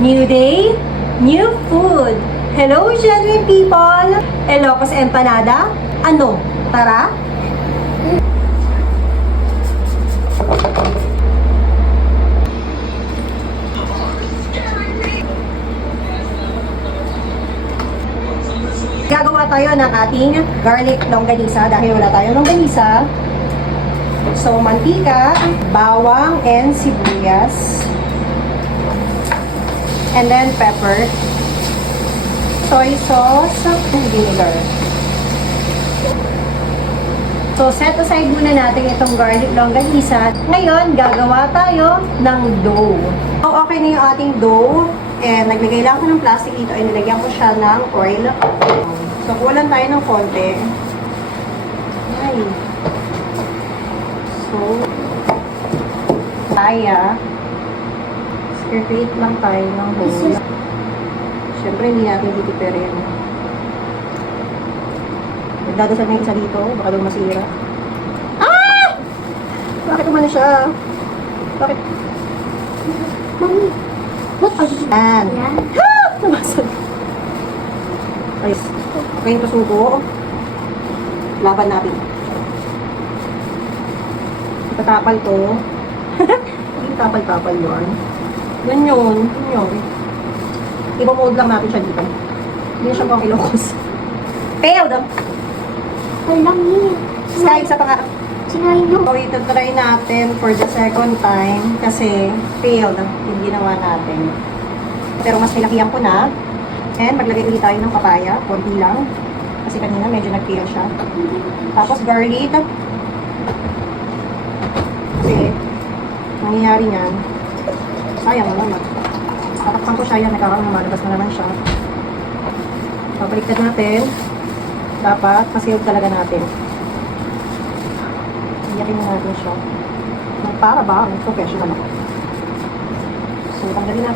New day, new food. Hello, genuine people! Ilocos Empanada? Ano? Tara? Gagawa tayo ng ating garlic longganisa dahil wala tayong longganisa. So, mantika, bawang, and sibuyas. And then pepper. Soy sauce, and vinegar. So, set aside muna natin itong garlic longganisa. Ngayon, gagawa tayo ng dough. So, okay na yung ating dough. And naglagay lang ako ng plastic dito ay nilagyan ko siya ng oil. So, kulang tayo ng konti. Ay. So, create lang tayo ng hole. Siyempre, hindi natin titipirin. Nagdadasal na yung isa dito. Baka daw masira. Ah! Bakit umano siya? Bakit? Mami, what are you Yan. Yan? Ah! Nabasag. Ayos. Okay yung pasubo. Laban natin. Itatapal to. Hindi tapal-tapal yun. Yan yun. Yan yun. Iba-mold lang natin siya dito. Hindi siya mga Ilocos. Failed! Alam niyo. Sky, isa pa nga. Sinayin niyo. So, ito try natin for the second time kasi failed yung ginawa natin. Pero mas nilakihan ko na. And maglagay ulit tayo ng papaya. Konti lang. Kasi kanina medyo nag-fail siya. Tapos garlic. Kasi, nangyayari niyan. Sayang naman. Tatakpan ko siya yan. Nagkakaroon na malabas na naman siya. Pabaliktad natin. Dapat, masilog talaga natin. Iyakin na natin siya. Para ba? Professional ako. So, tanggalin natin.